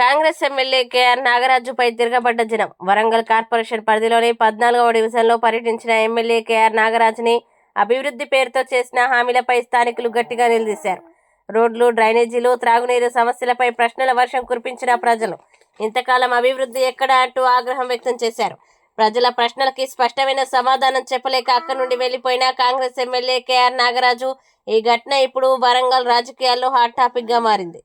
Congress MLA KR నాగరాజుపై తిరగబడ్డ జనం. Warangal corporation పరిధిలోని 14వ డివిజన్లో పర్యటించిన ఎమ్మెల్యే కేఆర్ నాగరాజుని అభివృద్ధి పేరుతో చేసిన హామీలపై స్థానికులు గట్టిగా నిలదీశారు. రోడ్లు, డ్రైనేజీలు, త్రాగునీరు సమస్యలపై ప్రశ్నల వర్షం కురిపించిన ప్రజలు ఇంతకాలం అభివృద్ధి ఎక్కడా అంటూ ఆగ్రహం వ్యక్తం చేశారు. ప్రజల ప్రశ్నలకి స్పష్టమైన సమాధానం చెప్పలేక అక్కడి నుండి వెళ్లిపోయిన కాంగ్రెస్ ఎమ్మెల్యే కేఆర్ నాగరాజు ఈ ఘటన ఇప్పుడు వరంగల్ రాజకీయాల్లో హాట్ టాపిక్ గా మారింది.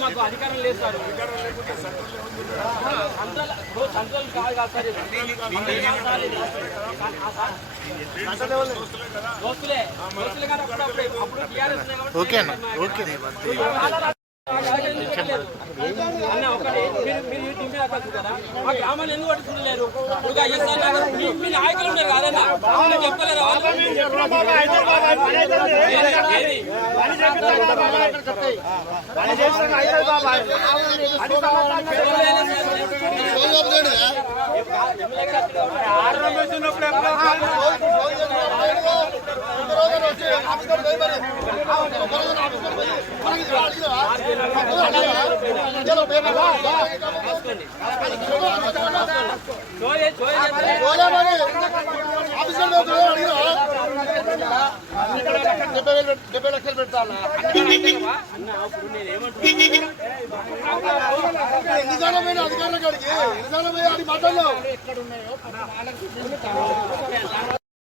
మాకు అధికారం లేదు సార్. సెంట్రల్ కాదు కాదు సార్, దోస్తులే కానీ అప్పుడు అన్న ఒకటి మీరు చూస్తారా మా గ్రామాలు ఎందుకు పట్టుకుంటలేరు? మీ నాయకులు ఉన్నారు కాదన్నా, చెప్పలేరు. డెబ్బై లక్షలు పెడతాను ఎన్నిసార్లు పోయినా అధికారుల కాడికి, ఎన్నిసార్లు పోయి అది మాట్లాడలేవు.